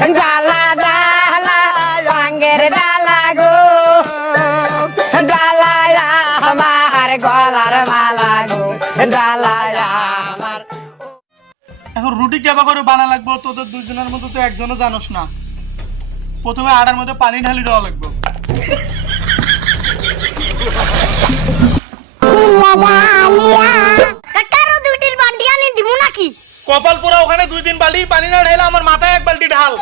ডালা ডালা রঙের ডালা গো ডালায় আমার গলার মালা গো ডালায় আমার। এখন রুটি কেবা করে বানা লাগবো তোদের দুজনের মধ্যে তো একজনও জানোস না। প্রথমে আটার মধ্যে পানি ঢালি দেওয়া লাগবে। কপাল পোড়া ওখানে 2-3 বালতি পানি না ঢালে আমার মাথায় 1 বালতি ঢাল।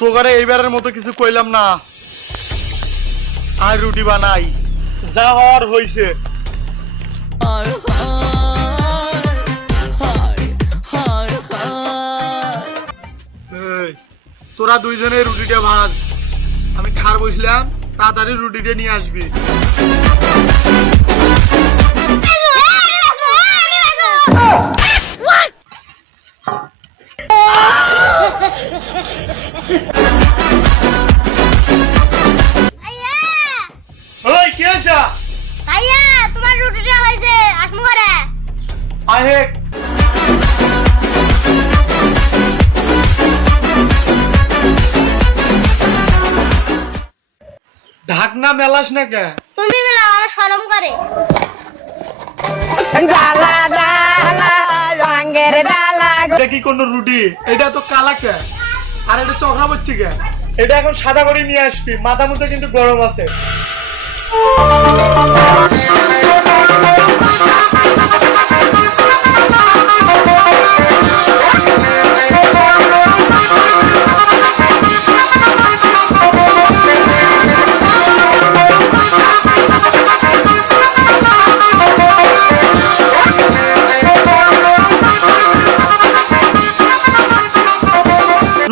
তোগারে এইবারের মতো কিছু কইলাম না, আর রুটি বানাই, যা হওয়ার হইছে। তোরা দুইজনে রুটিটা ভাজ, আমি খার বসলাম, তাড়াতাড়ি রুটিটা নিয়ে আসবি। ওই কি হইছে? ভাইয়া তোমার রুটিটা হইছে, আসমু করে আহে ঢাকনা মেলাস না কে? তুমি মিলাও, আমার শরম করে। ডালা ডালা রঙের ডালা গো। এটা কি কোন রুটি? এটা তো কালা কে, আর এটা চকরা বচ্ছি কে? এটা এখন সাদা করে নিয়ে আসবি, মাথা মধ্যে কিন্তু গরম আছে।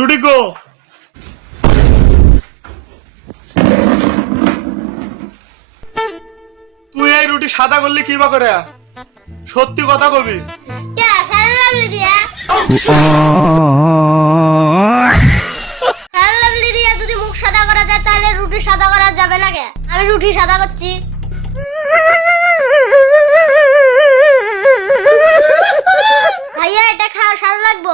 রুটি গো, তুই এই রুটি সাদা করলি কি বা করে? সত্যি কথা কবি। কে ফ্যান লাভলি দিয়া? ফ্যান লাভলি দিয়া যদি মুখ সাদা করা যায় তাহলে রুটি সাদা করা যাবে না কে? আমি রুটি সাদা করছি। ভাইয়া এটা খাওয়া স্বাদ লাগবো।